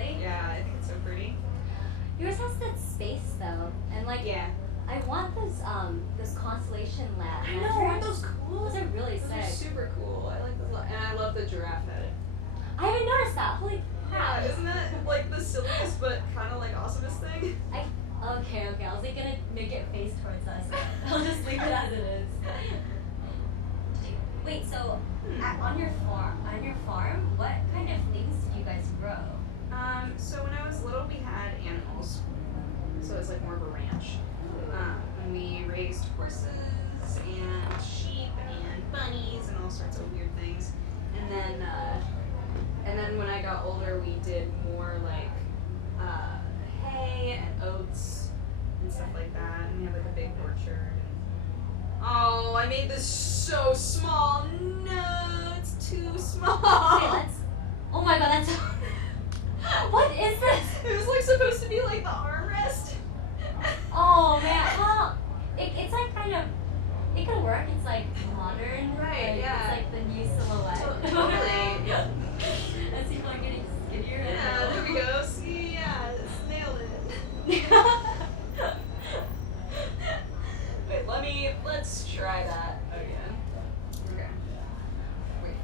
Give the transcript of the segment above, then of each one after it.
Really? Yeah, I think it's so pretty. Yours has that space though, and like Yeah. I want those constellation lamp. I know, aren't those cool? Those are really Those sick. are super cool. I like those, and I love the giraffe head. I haven't noticed that. Holy crap! Yeah, isn't that like the silliest but kind of like awesomest thing? Okay. I was like gonna make it face towards us. I'll just leave it as it is. Wait, so on your farm, what kind of things did you guys grow? So when I was little, we had animals. So it's like more of a ranch. And we raised horses and sheep and bunnies and all sorts of weird things. And then when I got older, we did more like hay and oats and stuff like that. And we had like a big orchard. Oh, I made this so small. No, it's too small. Okay, oh my god, that's. What is this? It was like supposed to be like the armrest. Oh man, well, it's like kind of, it could work. It's like modern, Right, like, yeah. It's like the new silhouette. Totally. As people are getting skinnier. Yeah, there we go. See, yeah, nailed it. Wait, let's try that again. Okay. Wait.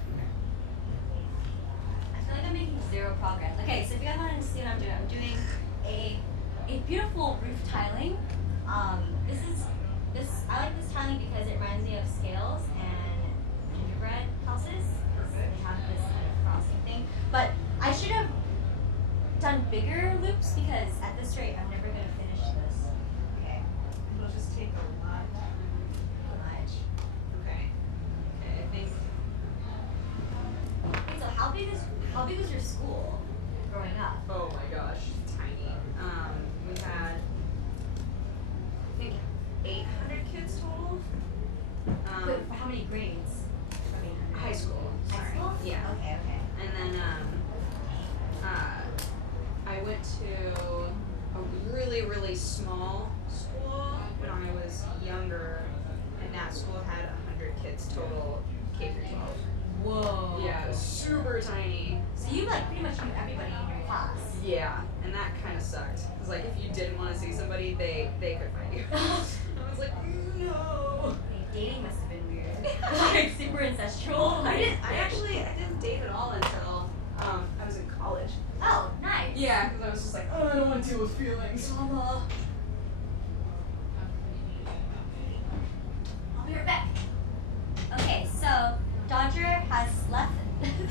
I feel like I'm making zero progress. Okay, so if you guys want to see what I'm doing a beautiful roof tiling. I like this tiling because it reminds me of scales and gingerbread houses. Perfect. They have this kind of frosting thing. But I should have done bigger loops because at this rate I'm never gonna finish this. Okay. It'll just take a lot. How much? Okay. Okay, I think. Wait, so how big was your school growing up? Oh my gosh, tiny. We had, I think, 800 kids total. Wait, for how many grades? High school. High Sorry. school? Yeah. Okay. And then I went to a really, really small school when I was younger, and that school had 100 kids total, K through 12. Whoa. Yeah, it was super tiny. So you like pretty much knew everybody in your class. Yeah, and that kind of sucked. Cause like if you didn't want to see somebody, they could find you. I was like, no. Hey, dating must have been weird. Like super ancestral. I didn't date at all until I was in college. Oh, nice. Yeah, because I was just like, oh, I don't want to deal with feelings. I'll be right back. Okay, so Dodger has left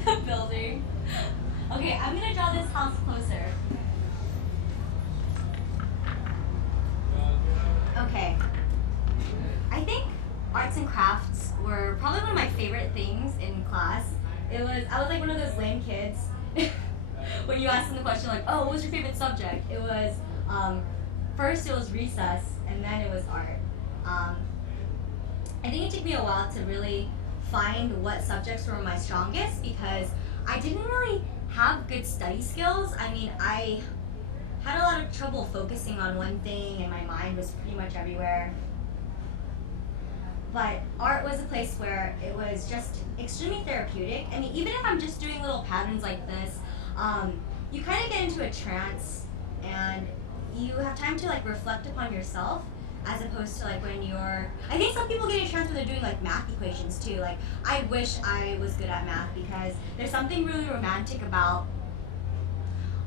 the building. Okay, I'm gonna draw this house closer. Okay. I think arts and crafts were probably one of my favorite things in class. I was like one of those lame kids. When you ask them the question like, oh, what was your favorite subject? It was, first it was recess, and then it was art. I think it took me a while to really find what subjects were my strongest because I didn't really have good study skills. I mean, I had a lot of trouble focusing on one thing and my mind was pretty much everywhere. But art was a place where it was just extremely therapeutic. I mean, even if I'm just doing little patterns like this, you kind of get into a trance and you have time to like reflect upon yourself as opposed to like when you're, I think some people get in a trance when they're doing like math equations too. Like, I wish I was good at math because there's something really romantic about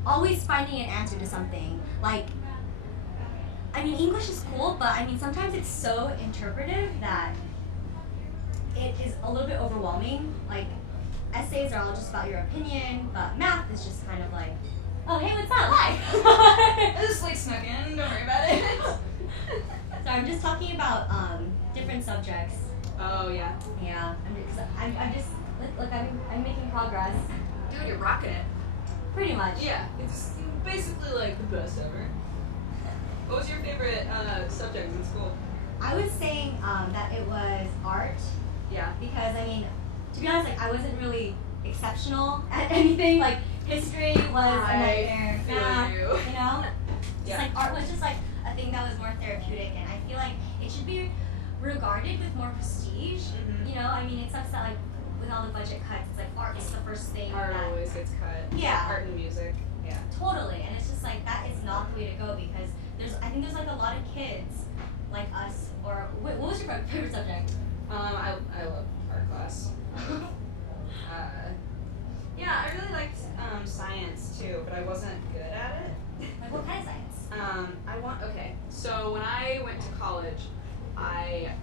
always finding an answer to something. Like, I mean, English is cool, but I mean, sometimes it's so interpretive that it is a little bit overwhelming. Like, essays are all just about your opinion, but math is just kind of like, oh, hey, what's up? Hi. I just like snuck in, don't worry about it. So I'm just talking about different subjects. Oh, yeah. Yeah, I'm just, look, I'm making progress. Dude, you're rocking it. Pretty much. Yeah, it's basically like the best ever. What was your favorite subject in school? I was saying that it was art. Yeah. Because, I mean, to be honest, like, I wasn't really exceptional at anything. Like, history was a nightmare. feel Math, you. you know? Just Yeah. like, art was just like a thing that was more therapeutic, and I feel like it should be regarded with more prestige. Mhm. You know, I mean, it sucks that, like, with all the budget cuts, it's like art is the first thing Art that, always gets cut. Yeah. Art and music. Yeah. Totally, and it's just like that is not the way to go because I think there's like a lot of kids like us or what was your favorite subject? I love art class. Yeah, I really liked science too, but I wasn't good at it. Like what kind of science? So when I went to college,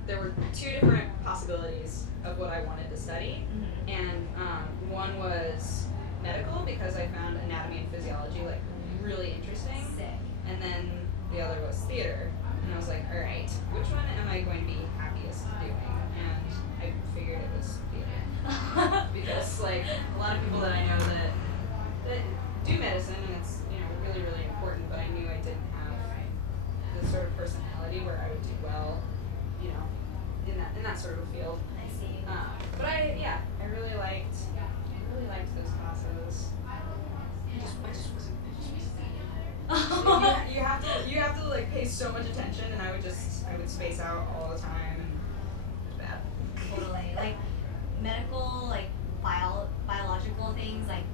there were two different possibilities of what I wanted to study, Mm-hmm. and one was medical because I found anatomy and physiology like really interesting, Sick. and then the other was theater, and I was like, all right, which one am I going to be happiest doing? And I figured it was theater because like a lot of people that I know that do medicine and it's really really important, but I knew I didn't have the sort of personality where I would do well, in that sort of a field. I see. But I really liked those classes. I just wasn't you have to like pay so much attention, and I would space out all the time, and it was bad. Totally. Like medical, like biological things, like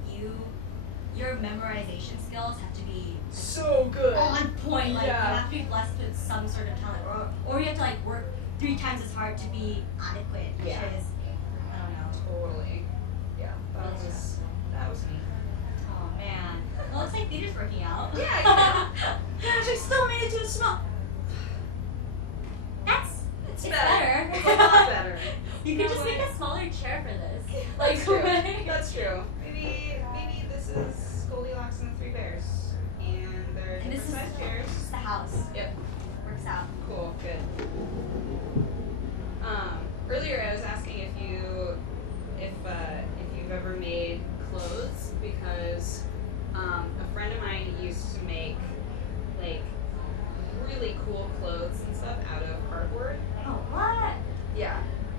your memorization skills have to be So good. on point. Like Yeah. you have to be blessed with some sort of talent, or you have to like work 3 times as hard to be adequate, which Yeah. is I don't know. Totally. Yeah. That was me. Oh man. Well, looks like theater's working out. Yeah. Gosh, I still made it to a small. It's better. better. It's a lot better. You could No just way. make a smaller chair for this. That's true. right? That's true. Maybe this is Goldilocks and the Three Bears, and they're And this different is sized chairs. the house. Yep. Works out. Cool. Good. Earlier I was asking if you've ever made clothes because a friend of mine used to make like really cool clothes and stuff out of cardboard. Oh, what? Yeah,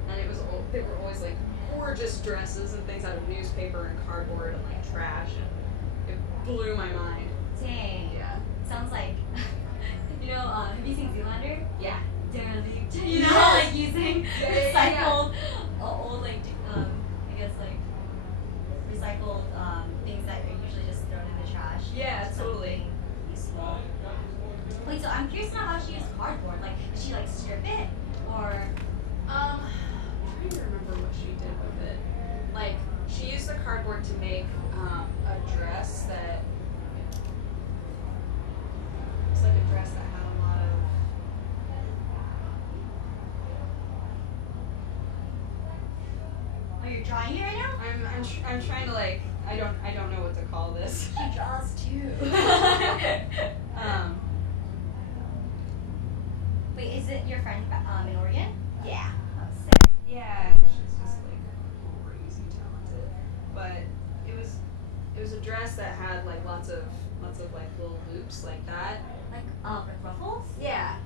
and they were always like gorgeous dresses and things out of newspaper and cardboard and like trash, and it blew my mind. Dang. Yeah. Sounds like, have you seen Zoolander? Yeah. Derelict. Yes. Like using Yeah. recycled, old, like, I guess, like, recycled things that are usually just thrown in the trash. Yeah, Just totally. something useful. Wait, so I'm curious now how she used cardboard. Like, did she, like, strip it? Or, I'm trying to remember what she did with it. Like, she used the cardboard to make a dress that. It's like a dress that had a lot of. oh, you're drawing it right now? I'm trying to like. I don't know what to call this. She draws too. Wait, is it your friend in Oregon? Yeah. Oh, sick. Yeah, she's just like crazy talented. But it was a dress that had like lots of like little loops like that. Like ruffles? Yeah.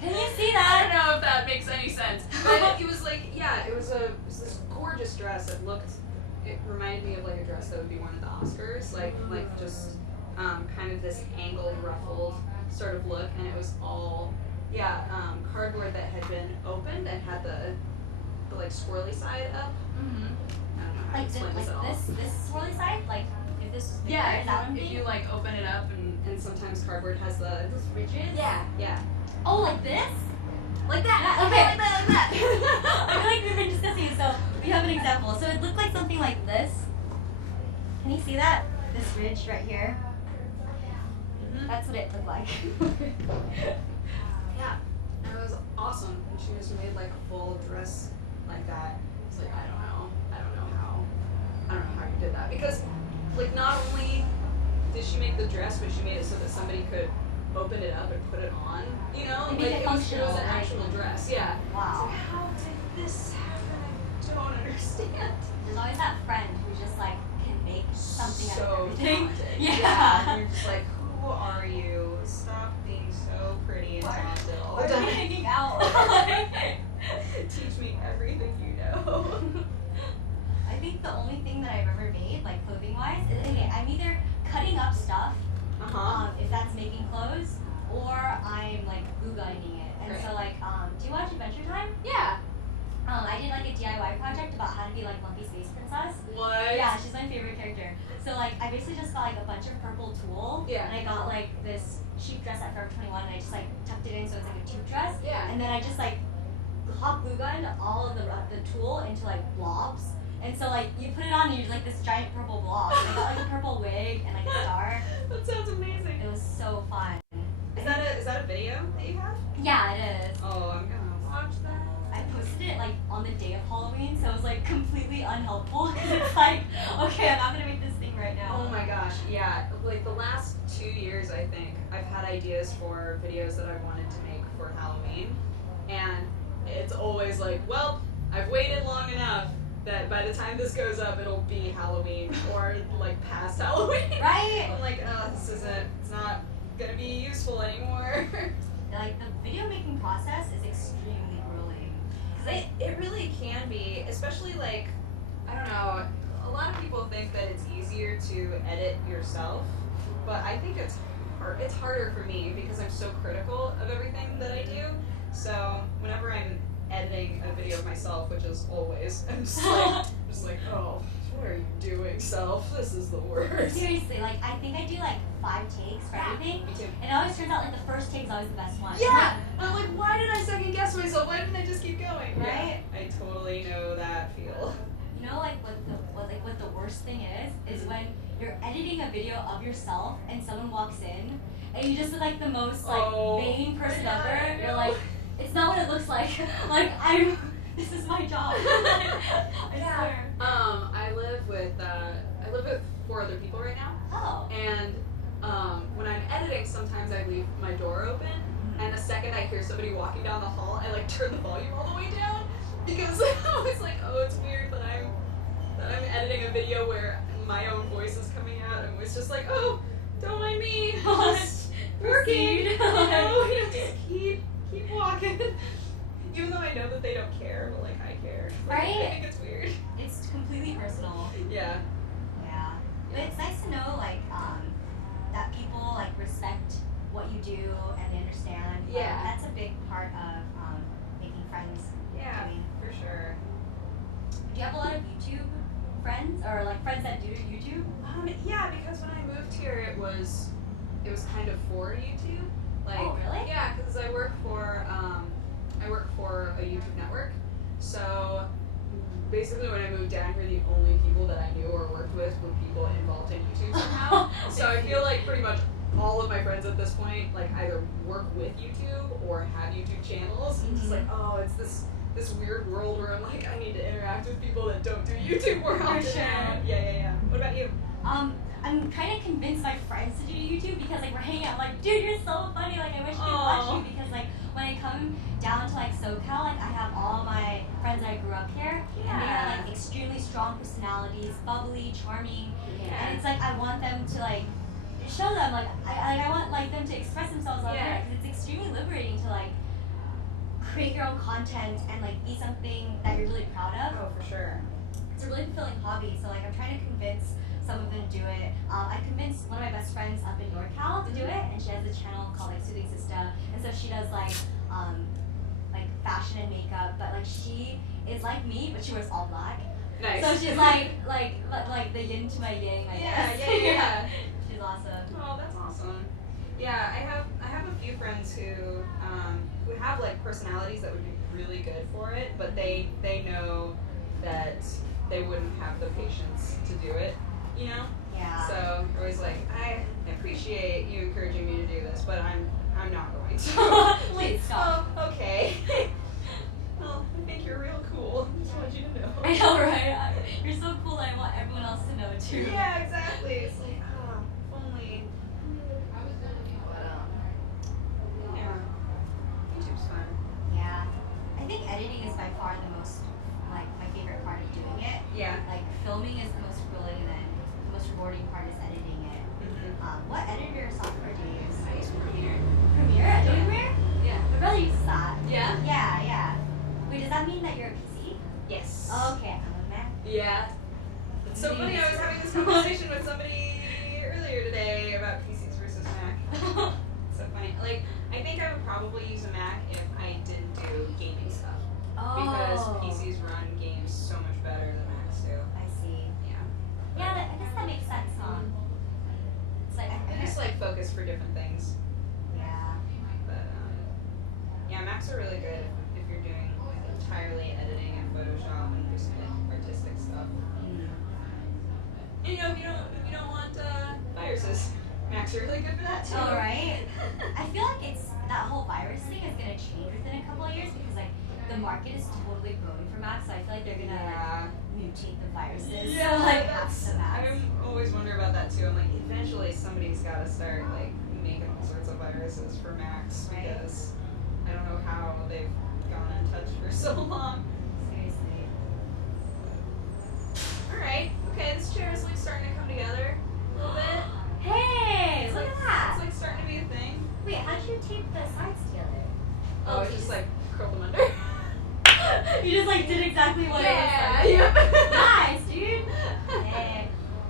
Can you see I that? don't know if that makes any sense. But it was like it was this gorgeous dress that it reminded me of like a dress that would be worn at the Oscars, like just kind of this angled, ruffled sort of look, and it was all cardboard that had been opened and had the like swirly side up. Mm-hmm. I don't know how to Like explain this at all. this swirly side? Like if this was bigger, Yeah, is that what if you like open it up and sometimes cardboard has the those ridges? yeah. Oh, like this? Like that. Okay. Like that. I feel like we've been discussing it, so we have an example. So it looked like something like this. Can you see that? This ridge right here? Mhm. That's what it looked like. Yeah. And it was awesome. And she just made like a full dress like that. It's like I don't know how you did that. Because like not only did she make the dress, but she made it so that somebody could open it up and put it on. You know? And make Like it it was functional, an like- actual dress. Yeah. It's Wow. like how did this happen? I don't understand. There's always that friend who just like can make something out of So everything. talented. Yeah. And you're just like, who are you? Stop being so pretty and Why- talented all Why the are we time. hanging out? Teach me everything you know. I think the only thing that I've ever made, like clothing wise, is okay, I'm either cutting up stuff, if that's making clothes, or I'm like glue gunning it. And Right. so like, do you watch Adventure Time? Yeah. I did like a DIY project about how to be like Lumpy Space Princess. What? Yeah, she's my favorite character. So like I basically just got like a bunch of purple tulle. Yeah. And I got like this cheap dress at Forever 21 and I just like tucked it in so it's like a tube dress. Yeah. And then I just like hot glue gunned all of the tulle into like blobs. And so like you put it on and you're like this giant purple blob. And I got like a purple wig and like a star. That sounds amazing. It was so fun. Is that a video that you have? Yeah, it is. Oh, I'm gonna watch that. I posted it like on the day of Halloween, so it was like completely unhelpful. It's like, okay, I'm not gonna make this thing right now. Oh my gosh, yeah. Like the last 2 years, I think, I've had ideas for videos that I wanted to make for Halloween. And it's always like, well, I've waited long enough that by the time this goes up, it'll be Halloween or like past Halloween. Right? I'm like, oh, it's not gonna be useful anymore. Like the video making process is extremely grueling. It really can be, especially like, I don't know, a lot of people think that it's easier to edit yourself, but I think it's harder for me because I'm so critical of everything that I do. So whenever I'm editing a video of myself, which is always, I'm just like, oh, what are you doing, self? This is the worst. Seriously, like I think I do like 5 takes for everything. Me too. And it always turns out like the first take's always the best one. Yeah! I'm like, why did I second guess myself? Why didn't I just keep going? Right? Yeah, I totally know that feel. You know like what the worst thing is when you're editing a video of yourself and someone walks in and you just look like the most like vain person ever. You're like, it's not what it looks like. Like this is my job. I swear. I live with 4 other people right now. Oh. And when I'm editing, sometimes I leave my door open, and the second I hear somebody walking down the hall, I like turn the volume all the way down because I was like, oh, it's weird that I'm editing a video where my own voice is coming out, and it's just like, oh, don't mind me, just working. You know, just keep walking. Even though I know that they don't care, but like I care. Right? I think it's weird. It's completely personal. Yeah. Yeah. But it's nice to know like that people like respect what you do and they understand. Like, Yeah. that's a big part of making friends. Yeah, Doing. for sure. Do you have a lot of YouTube friends or like friends that do YouTube? Yeah, because when I moved here, it was kind of for YouTube. Like, Oh, really? Yeah, because I work for a YouTube network. So basically, when I moved down here, the only people that I knew or worked with were people involved in YouTube somehow. So I feel like pretty much all of my friends at this point like either work with YouTube or have YouTube channels. And it's just like, oh, it's this weird world where I'm like, I need to interact with people that don't do YouTube more often. sure. Yeah. What about you? I'm trying to convince my friends to do YouTube because like we're hanging out. I'm like, dude, you're so funny. Like I wish I could watch Aw. you because like when I come down to like SoCal, like I have all my friends that I grew up here, and they Yeah. have like extremely strong personalities, bubbly, charming, Yeah. and it's like I want them to like show them like I want like them to express themselves on Yeah. there because it's extremely liberating to like create your own content and like be something that you're really proud of. Oh, for sure. It's a really fulfilling hobby. So like I'm trying to convince some of them to do it. I convinced one of my best friends up in NorCal to do it, and she has a channel called like Soothing Sister, and so she does like fashion and makeup, but like she is like me, but she wears all black. Nice. So she's like the yin to my yang, I guess. Yeah. She's awesome. Oh, that's awesome. Yeah, I have a few friends who have like personalities that would be really good for it, but they know that they wouldn't have the patience to do it, you know? Yeah. So I was like, I appreciate you encouraging me to do this, but I'm not going to. Please stop. Oh, okay. Well, I think you're real cool. Just want you to know. I know, right? You're so cool that I want everyone else to know too. Yeah, exactly. It's like, if only. But yeah, YouTube's fun. Yeah. I think editing is by far the most like my favorite part of doing it. Yeah. Like filming is the most grueling, and then the most rewarding part is editing it. What editor software do you use? I use Premiere. Premiere? Adobe Premiere? Yeah. My brother uses that. Yeah? Yeah. Wait, does that mean that you're a PC? Yes. Okay, I'm a Mac. Yeah. It's so funny. I was having this conversation with somebody earlier today about PCs versus Mac. So funny. Like, I think I would probably use a Mac if I didn't do gaming stuff. Because PCs Maxie's run games so much better than Max do. I see. Yeah. Yeah, I guess that makes sense, huh? It's like I just like focus for different things. yeah. But yeah, Macs are really good if you're doing like entirely editing in Photoshop and just like artistic stuff. Mm. And you know, if you don't want viruses, Macs are really good for that too. Oh right. I feel like it's that whole virus thing is gonna change within a couple of years because like the market is totally growing for Macs, so I feel like they're gonna Yeah. mutate the viruses. Yeah, so, like that's, the Macs. I always wonder about that too. I'm like, eventually somebody's got to start like making all sorts of viruses for Macs Right. because I don't know how they've gone untouched for so long. Seriously. All right, okay, this chair is like starting to come together a little bit. Hey, It's look like, at that. It's like starting to be a thing. Wait, how did you tape the sides together? Oh, I you just like curled them under. You just like did exactly what Yeah, it was. yep. Nice, dude. Hey.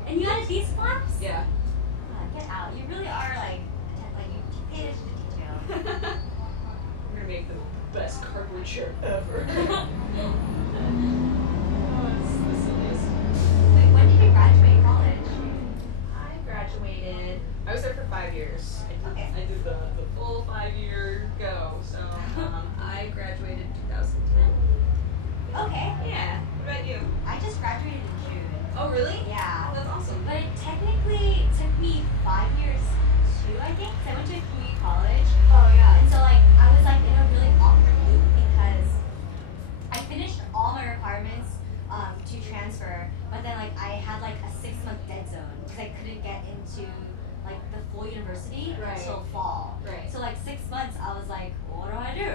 And you added these flaps? Yeah. Get out. You really are like you paid attention to detail. We're gonna make the best cardboard chair ever. Wait, Oh, it's the silliest. when did you graduate college? I graduated. I was there for 5 years. Okay. I did the full 5-year go. So I graduated 2010. Okay. Yeah. What about you? I just graduated in June. Oh, really? Yeah. Oh, that's awesome. But it technically took me 5 years too, I think. 'Cause I went to a community college. Oh, yeah. And so like I was like in a really awkward loop because I finished all my requirements to transfer, but then like I had like a 6-month dead zone because I couldn't get into like the full university Right. until fall. Right. So like 6 months I was like, what do I do?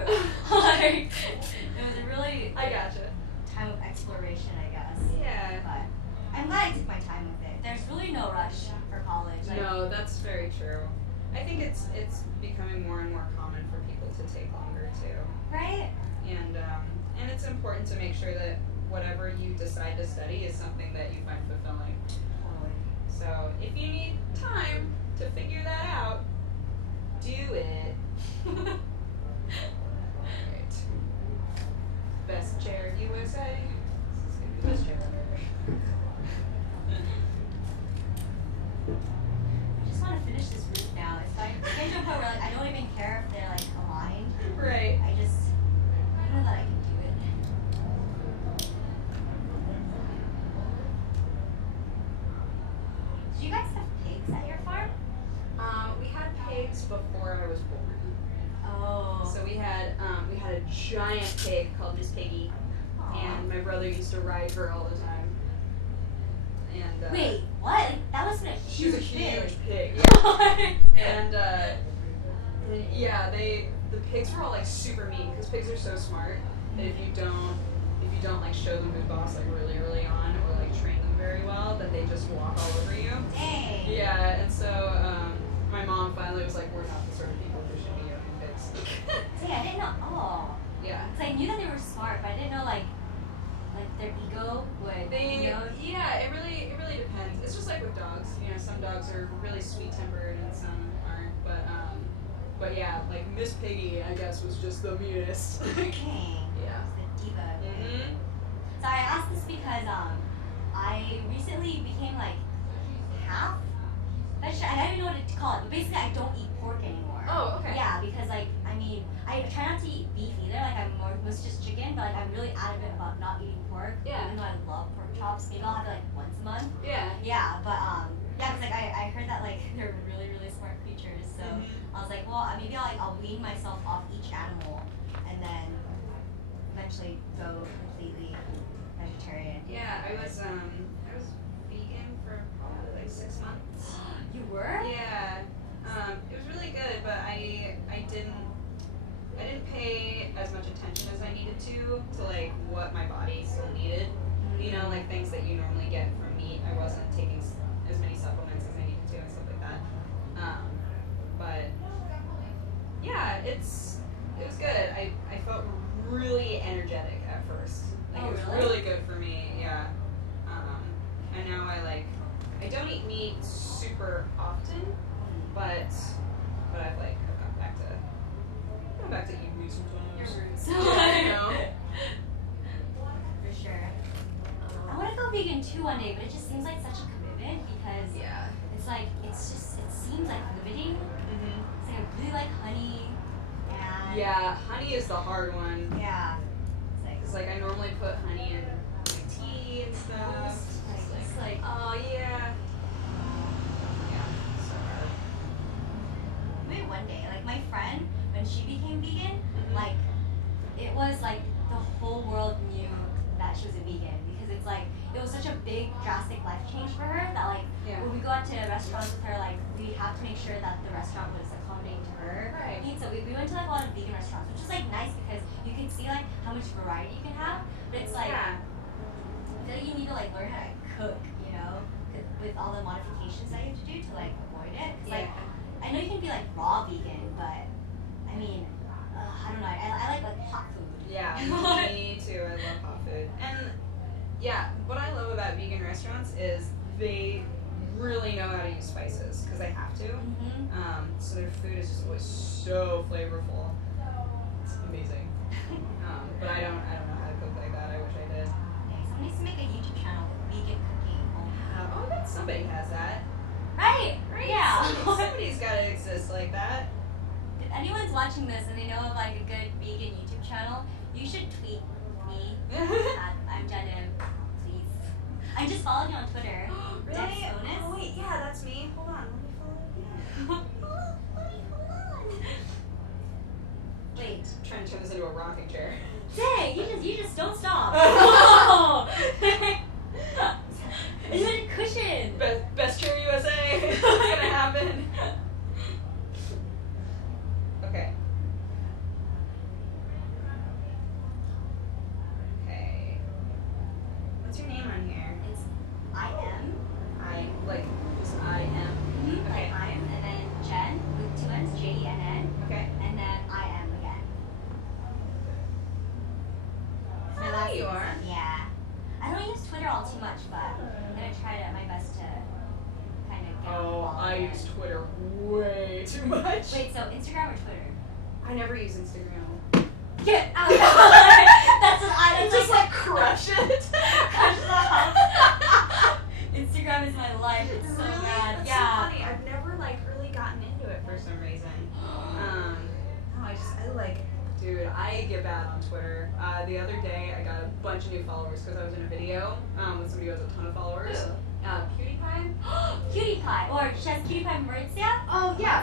Like it was a really I gotcha. time of exploration, I guess. Yeah. But I'm glad I took my time with it. There's really no rush for college. Like, No, that's very true. I think it's becoming more and more common for people to take longer too. right? And it's important to make sure that whatever you decide to study is something that you find fulfilling. Totally. So if you need time to figure that out, do it. Alright. Best chair USA. This is gonna be the best chair ever. I just want to finish this roof now. It's like getting to a point where like I don't even care if they're like aligned. Right. I know that I can do it. Did you guys have pigs at your farm? We had pigs before I was born. Oh. So we had a giant pig called Miss Piggy, and my brother used to ride her all the time. And Wait, what? Like, that wasn't a she was a huge huge pig. pig. And yeah, the pigs were all like super mean because pigs are so smart that if you don't like show them who's boss like really early on or like train them very well, then they just walk all over you. Dang. Yeah, and so my mom finally was like, we're not the sort of people who should be owning pigs. Dang, I didn't know. Oh. Yeah. Because I knew that they were smart, but I didn't know like their ego would. Yeah, it really depends. It's just like with dogs. You know, some dogs are really sweet tempered and some aren't. But yeah, like Miss Piggy, I guess, was just the meanest. Dang. Yeah. The diva. Mhm. So I asked this because I recently became like half vegetarian. I don't even know what to call it, but basically I don't eat pork anymore. Oh, okay. Yeah, because like I mean I try not to eat beef either. Like I'm mostly just chicken, but like I'm really adamant about not eating pork. Yeah. Even though I love pork chops, maybe I'll have it like once a month. Yeah. Yeah, but yeah, because like I heard that like they're really really smart creatures, so Mhm. I was like, well maybe I'll wean myself off each animal, and then eventually go completely vegetarian. Yeah, I was vegan for probably like 6 months. You were? Yeah. It was really good, but I didn't pay as much attention as I needed to like what my body still needed. You know, like things that you normally get from meat. I wasn't taking as many supplements as I needed to and stuff like that. But yeah, it was good. I felt really energetic at first. Like Oh, it was really? really good for me. Yeah. And now I don't eat meat super often, but I've gone back to eating meat sometimes. Your roots. Yeah, you know. one day, but it just seems like such a commitment because Yeah. it's like it seems like limiting. Mhm. It's like I really like honey, and Yeah, honey is the hard one. yeah, Cause like I normally put honey in my tea and stuff. it's like Oh yeah. Yeah. So hard. maybe one day, like my friend when she became vegan, Mhm. like it was like the whole world knew that she was a vegan because it's like it was such a big drastic life change for her that like Yeah. when we go out to restaurants with her, like we have to make sure that the restaurant was accommodating to her Right. needs. So we went to like a lot of vegan restaurants, which is like nice because you can see like how much variety you can have. But it's like Yeah. I feel like you need to like learn how to cook, you know, 'cause with all the modifications that you have to do to like avoid it. 'Cause, like I know you can be like raw vegan, but I mean, I don't know. I like hot food. Yeah, me too. I love hot food. And yeah, what I love about vegan restaurants is they really know how to use spices because they have to. Mm-hmm. So their food is just always so flavorful. It's amazing. But I don't know how to cook like that. I wish I did. Okay, someone needs to make a YouTube channel with vegan cooking. Oh, I bet somebody has that. Right. Yeah. Somebody's got to exist like that. If anyone's watching this and they know of like a good vegan YouTube channel, you should tweet me at I'm Janim, please. I just followed you on Twitter. Really? Dex Bonus. Oh wait, yeah, that's me. Hold on, let me follow you. Hold on. Wait. I'm trying to turn this into a rocking chair. Dang, you just don't stop. No. You need a cushion. Best chair USA. It's gonna happen. Okay. Okay. What's your name on here? It's I am. I like this I am. Like Okay. I'm, and then Jen with 2 N's, Jenn, Okay. and then I am again. Oh, My there last you name is- are. Yeah. I don't use Twitter all too much, but I'm gonna try my best to kind of get Oh, involved I in it. use Twitter way too much. Wait, so Instagram or Twitter? I never use Instagram. Get out! That's what I Just like crush it. Instagram is my life. It's so Really? bad. That's Yeah. so funny. I've never like really gotten into it for some reason. No, I like, dude, I get bad on Twitter. The other day I got a bunch of new followers because I was in a video with somebody who has a ton of followers. Who? PewDiePie. Cutie Pie, or she has Cutie Pie Maritza. Oh yeah,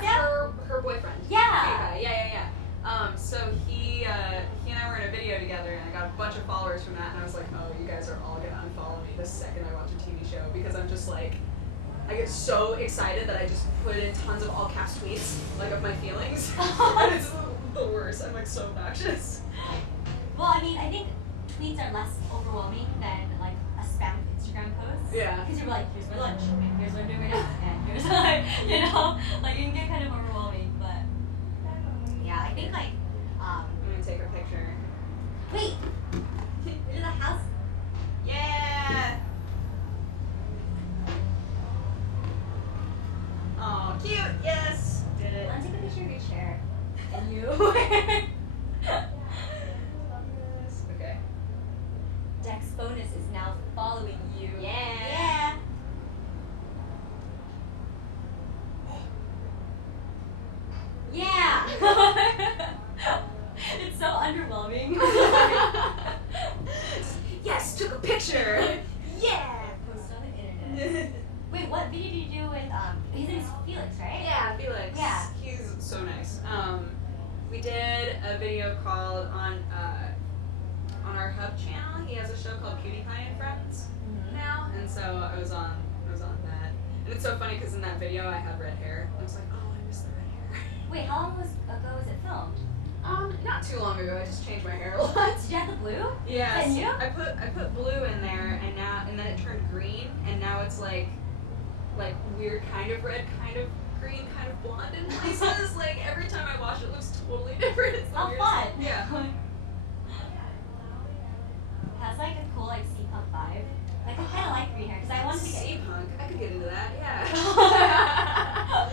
her boyfriend. Yeah. PewDiePie. Yeah. So he and I were in a video together, and I got a bunch of followers from that, and I was like, oh, you guys are all gonna unfollow me the second I watch a TV show because I'm just like, I get so excited that I just put in tons of all caps tweets, like of my feelings, and it's the worst. I'm like so obnoxious. Well, I mean, I think tweets are less overwhelming than like a spam Instagram post. Yeah. Because you're like, here's my lunch, okay, here's what I'm doing right now, and here's like, you know, like it can get kind of overwhelming, but yeah, I think like, I'm gonna take a picture. wait, there's a house. Yeah. Oh, cute. Yes. Did it. I'll take a picture of your chair. And you. Okay. Dex Bonus is now following you. Yeah. Yeah. It's so underwhelming. Yes, took a picture. Yeah. Post on the internet. Wait, what video did you do with his name is Felix, right? Yeah, Felix. Yeah. He's so nice. We did a video called on our Hub channel. He has a show called PewDiePie and Friends now, and so I was on that. And it's so funny because in that video I had red hair. I was like, oh, I miss the red hair. Wait, how long ago was it filmed? Not too long ago. I just changed my hair a lot. Did you have the blue? Yeah. And you? I put blue in there, and then it turned green, and now it's like weird kind of red, kind of green, kind of blonde in places. Like every time I wash it, looks totally different. It's the How weirdest fun. thing. Yeah. It has like a cool like steampunk vibe. Like I kind of like green hair because I wanted to get Steampunk. I could get into that. Yeah.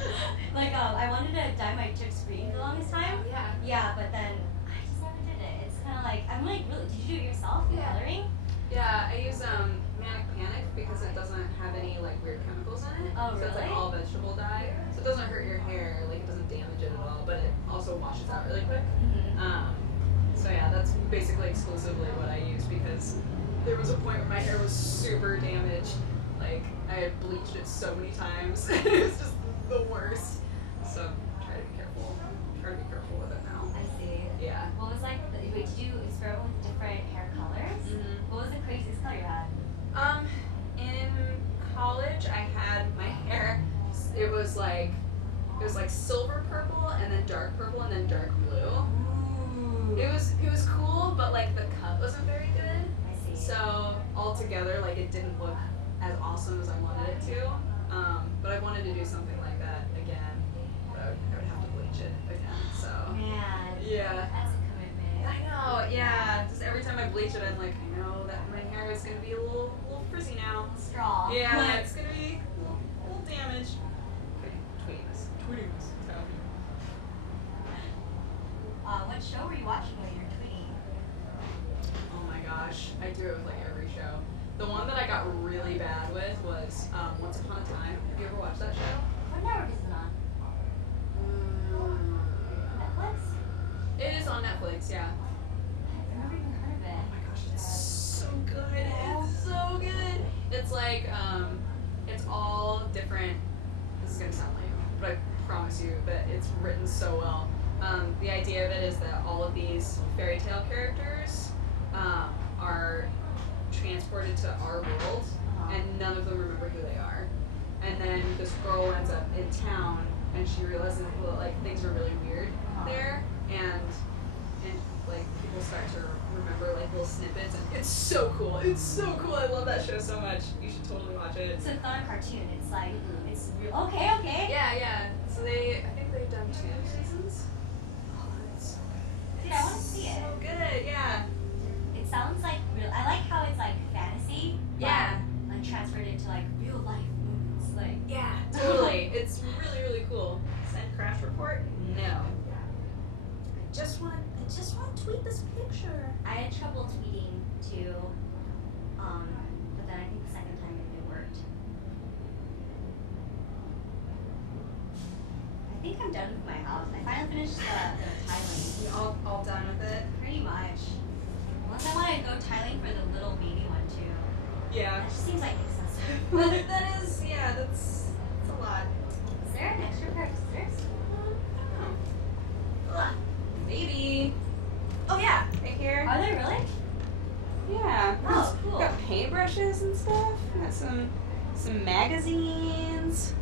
like I wanted to dye my chicks green for the longest time. Yeah. Yeah, but then I just never did it. It's kind of like I'm like really. Did you do it yourself? Yeah. Coloring? Yeah. I use Manic Panic because it doesn't have any like weird chemicals in it. Oh, So it's like really? all vegetable dye. So it doesn't hurt your hair, like it doesn't damage it at all, but it also washes out really quick. So yeah, that's basically exclusively what I use because there was a point where my hair was super damaged. Like I had bleached it so many times. It was just the worst. So try to be careful. Try to be careful with it now. I see. Yeah. What was like, wait, did you experiment with different hair colors? What was the craziest color you had? In college I had my hair, it was like silver purple and then dark purple and then dark blue. It was cool, but like the cut wasn't very good. I see. So altogether, like it didn't look as awesome as I wanted it to. But I wanted to do something like that again. But I would have to bleach it again. So Man. yeah. That's a commitment. I know. Yeah. Just every time I bleach it, I'm like, I know that my hair is gonna be a little frizzy now. Straw. Yeah, it's gonna be a little damaged. Okay, tweets. What show were you watching when you were tweeting? Oh my gosh, I do it with like every show. The one that I got really bad with was Once Upon a Time. Have you ever watched that show? What network is it on? Netflix? It is on Netflix, yeah. I've never even heard of it. Oh my gosh, it's so good. It's so good. It's like, it's all different. This is gonna sound lame, but I promise you that it's written so well. The idea of it is that all of these fairy tale characters are transported to our world, and none of them remember who they are. And then this girl ends up in town, and she realizes that like things are really weird there, and like people start to remember like little snippets, and it's so cool. It's so cool. I love that show so much. You should totally watch it. So it's not a cartoon. It's like it's real. Okay, okay. Yeah. So I think they've done 2 seasons. Oh, it's so good. Dude, I want to see it. So good, yeah. It sounds like real. I like how it's like fantasy. Yeah. But, like transferred into like real life moments. Like Yeah, totally. It's really, really cool. Send crash report? No. I just want to tweet this picture. I had trouble tweeting too. But then I think the second time it worked. I think I'm done with my house. I finally finished the tiling. You all done with it? Pretty much. Unless I want to go tiling for the little baby one too. Yeah. That just seems like excessive. That is, yeah, that's a lot. Is there an extra pair of scissors? Ugh. Maybe. Oh yeah, right here. Are they really? Yeah. Oh, cool. Got paintbrushes and stuff. Got some magazines.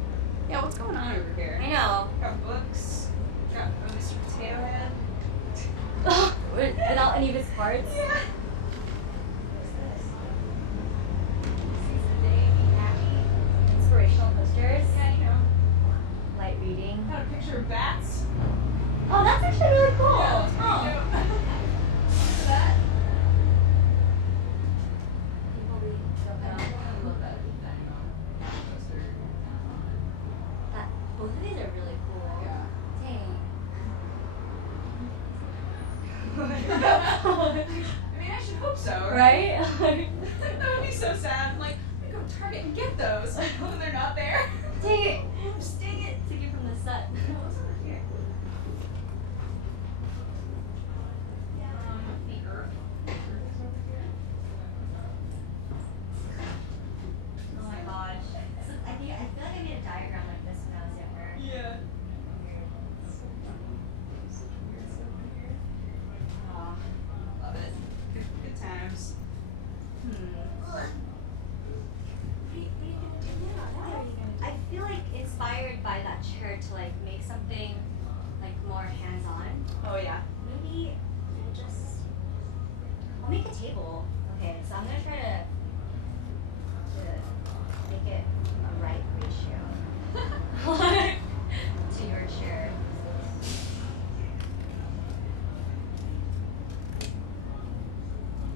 Yeah, what's going on over here? I know. Got books. Got a Mr. Potato Head. Without any of his cards? Yeah. What's this? Baby happy. Inspirational posters. Yeah, you know. Light reading. Got a picture of bats. Oh, that's actually really cool. Yeah, that's pretty Oh. dope. Look at that. People read so I well. love that poster. Both of these are really cool. Yeah. Dang. I mean, I should hope so, right? Right? That would be so sad. I'm like, I'm gonna go to Target and get those. I know they're not there. Dang it. Just dang it. Took it from the set. What's over here? The earth. The earth is over here. Oh my gosh. So I feel like I made a diagram like this when I was younger. Yeah. Aw. Love it. Good times. I feel like inspired by that chair to like make something like more hands-on. Oh yeah. Maybe I'll make a table. Okay, so I'm gonna try to make it a right ratio to your chair.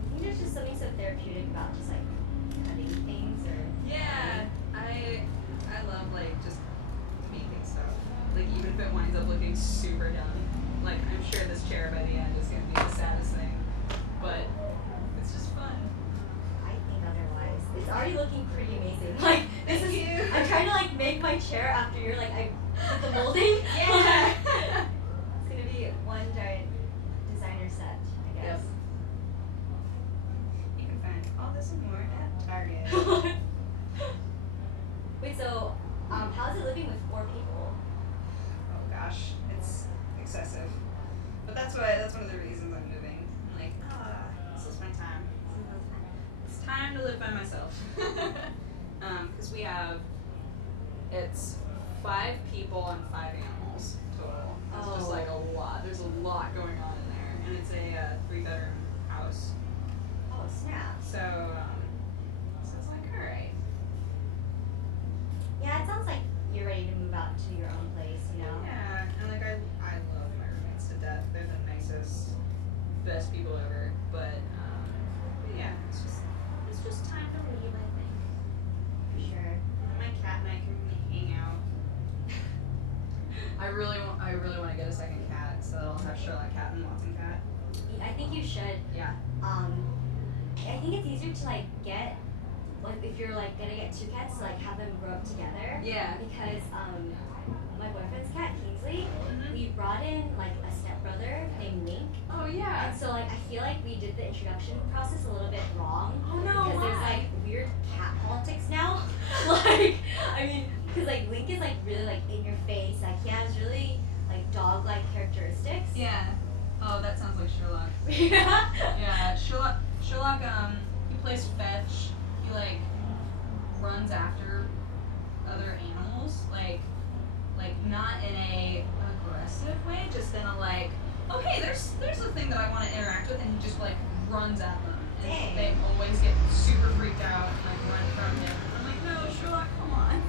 I think there's just something so therapeutic about just like cutting things or Yeah. I love like just making stuff. Like even if it winds up looking super done. Like I'm sure this chair by the end is gonna be the saddest thing. But it's just fun. I think otherwise. it's already looking pretty amazing. Like this Thank is. you. I'm trying to like make my chair after you're like I did the molding. Yeah. It's gonna be one giant designer set, I guess. You can find all this and more at Target. Wait, so how's it living with 4 people? Oh gosh, it's excessive. But that's one of the reasons I'm moving. I'm like, this is my time. It's time to live by myself. Because it's 5 people and 5 animals total. It's just like a lot. There's a lot going on in there, and it's a 3-bedroom house. Oh snap! So it's like, all right. Yeah, it sounds like you're ready to move out to your own place. You know. Yeah, and like I love my roommates to death. They're the nicest, best people ever. But yeah, it's just time to leave. I think. For sure. And my cat and I can hang out. I really want to get a second cat, so I'll have Sherlock cat and Watson cat. I think you should. Yeah. I think it's easier to like get, like if you're like gonna get 2 cats, to like have them grow up together. Yeah. Because my boyfriend's cat Kingsley, Mhm. we brought in like a stepbrother named Link, Oh yeah. and so like I feel like we did the introduction process a little bit wrong. Oh no. Because there's why? like weird cat politics now. Like, I mean, because like Link is like really like in your face. Like he has really like dog-like characteristics. Yeah. Oh, that sounds like Sherlock. Yeah. Yeah, Sherlock, he plays fetch. He like runs after other animals, like not in a aggressive way, just in a like, oh hey, there's a thing that I want to interact with, and he just like runs at them, and Dang. they always get super freaked out and like run from him. And I'm like, no, Sherlock, come on.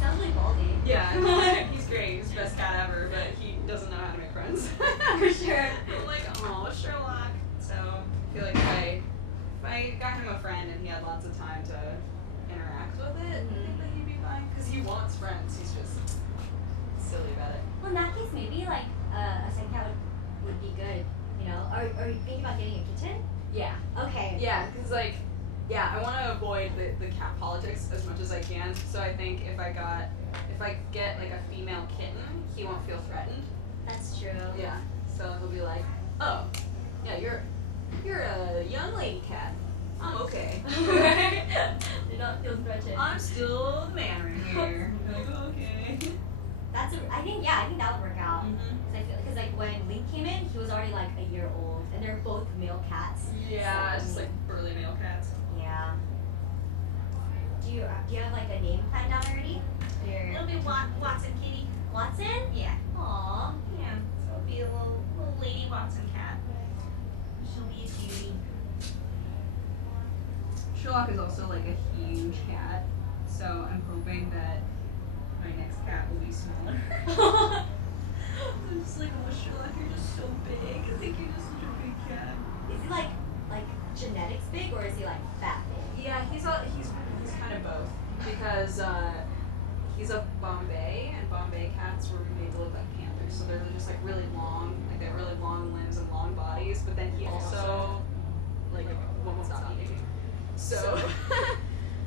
Sounds really baldy. Yeah, he's great. He's the best cat ever, but he doesn't know how to make friends. For sure. I'm like, oh, Sherlock. So I feel like if I got him a friend and he had lots of time to interact with it, I think that he'd be fine. Because he wants friends. He's just silly about it. Well, in that case, maybe like a second cat would be good. You know, are you thinking about getting a kitten? Yeah. Okay. Yeah, because I want to avoid the cat politics as much as I can. So I think if I get like a female kitten, he won't feel threatened. That's true. Yeah. So he'll be like, oh, yeah, you're a young lady cat. I'm okay. Do not feel threatened. I'm still the man right here. Like, okay. I think that would work out. Because like when Link came in, he was already like a year old, and they're both male cats. Yeah, So, it's just like burly male cats. Yeah. Do you have like a name planned out already? It'll be Watson Kitty. Watson? Yeah. Aww. Yeah. So it'll be a little lady Watson cat. She'll be a cutie. Sherlock is also like a huge cat, so I'm hoping that my next cat will be smaller. I'm just like, oh Sherlock, you're just so big. I think you're just such a big cat. Is he like genetics big, or is he like fat big? Yeah, he's kind of both because he's a Bombay, and Bombay cats were made to look like panthers, so they're just like really long, like they have really long limbs and long bodies. But then he also like won't stop eating. So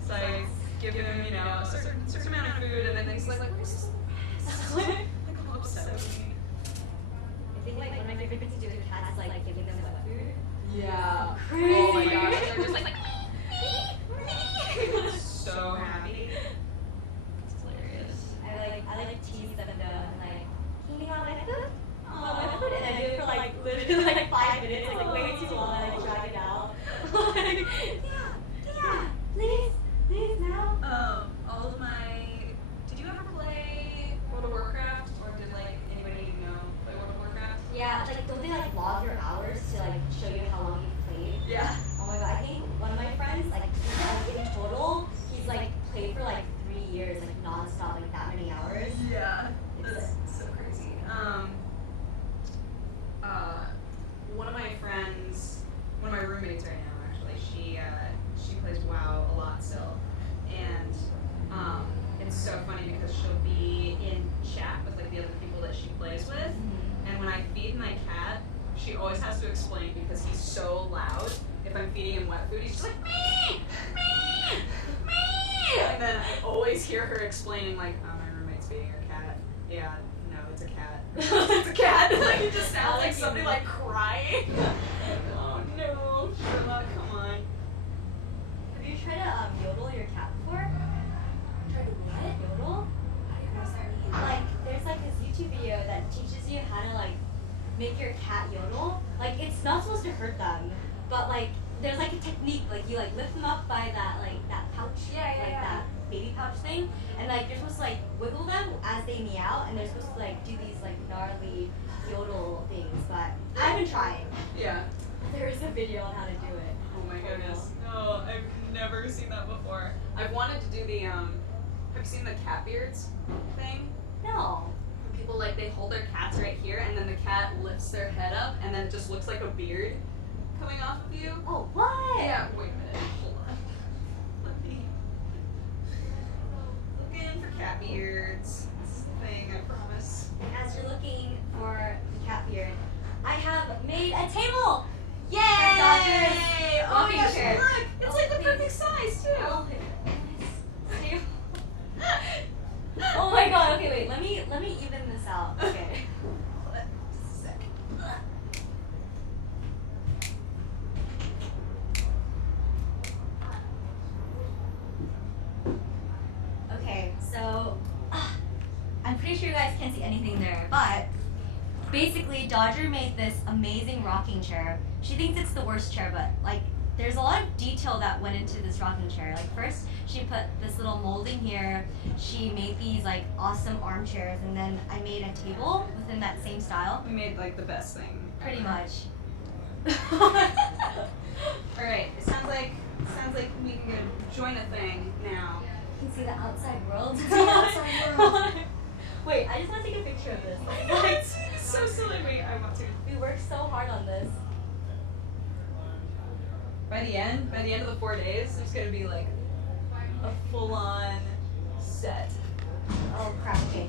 so I give him a certain amount of food, and then he's like, where's this rest? Like all upset with me. I think like one of my favorite things to do with cats is like giving them wet food. Yeah. Crazy. Oh my gosh, they're just like so happy. It's hilarious. I like tease them though, and like, can you want my food? Oh, my food, and I do it for like literally like 5 minutes, like way too long, and I like drag it out. Like, yeah, please now. All of my. Did you ever play World of Warcraft, or did like anybody you know play World of Warcraft? Yeah, like don't they like log your hours to like show you how long you played? Yeah. Oh my god, I think one of my friends, like in total, he's like played for like 3 years, like non-stop, like that many hours. Yeah. That's so crazy. One of my roommates right now, actually, she plays WoW a lot still, and it's so funny because she'll be in chat with like the other people that she plays with, and when I feed my cat, she always has to explain because he's so loud. If I'm feeding him wet food, he's just like me. And then I always hear her explaining like, oh, my roommate's being her cat. Yeah, no, it's a cat. It's a cat. Like it just sounds like somebody like crying. Oh no, Sherlock, come on. Have you tried to yodel your cat before? Try to what? Yodel? What does that mean? Like, there's like this YouTube video that teaches you how to like make your cat yodel. Like, it's not supposed to hurt them, but like, there's like a technique. Like, you like lift them up by that pouch, that baby pouch thing, and like you're supposed to like wiggle them as they meow, and they're supposed to like do these like gnarly yodel things. But I haven't tried. Yeah. There is a video on how to do it. Oh my goodness. No, I've never seen that before. I've wanted to do the have you seen the cat beards thing? No. People like they hold their cats right here and then the cat lifts their head up and then it just looks like a beard coming off of you. Oh, what? Yeah, wait a minute. Hold on. Let me looking for cat beards. This thing, I promise. As you're looking for the cat beard, I have made a table. Yay! For Dodger's Oh my rocking gosh, chair. look! It's like the Please. perfect size too. Oh, oh my god, okay, wait, let me even this out. Okay. Just a sec. Okay, so I'm pretty sure you guys can't see anything there, but basically Dodger made this amazing rocking chair. She thinks it's the worst chair, but like there's a lot of detail that went into this rocking chair. Like first she put this little molding here, she made these like awesome armchairs, and then I made a table within that same style. We made like the best thing. Pretty much. Alright, it sounds like we can join a thing now. You can see the outside world. See the outside world. Wait, I just want to take a picture of this. It's so silly. Wait, I want to. We worked so hard on this. By the end of the 4 days, there's gonna be like a full-on set. Oh crap, okay.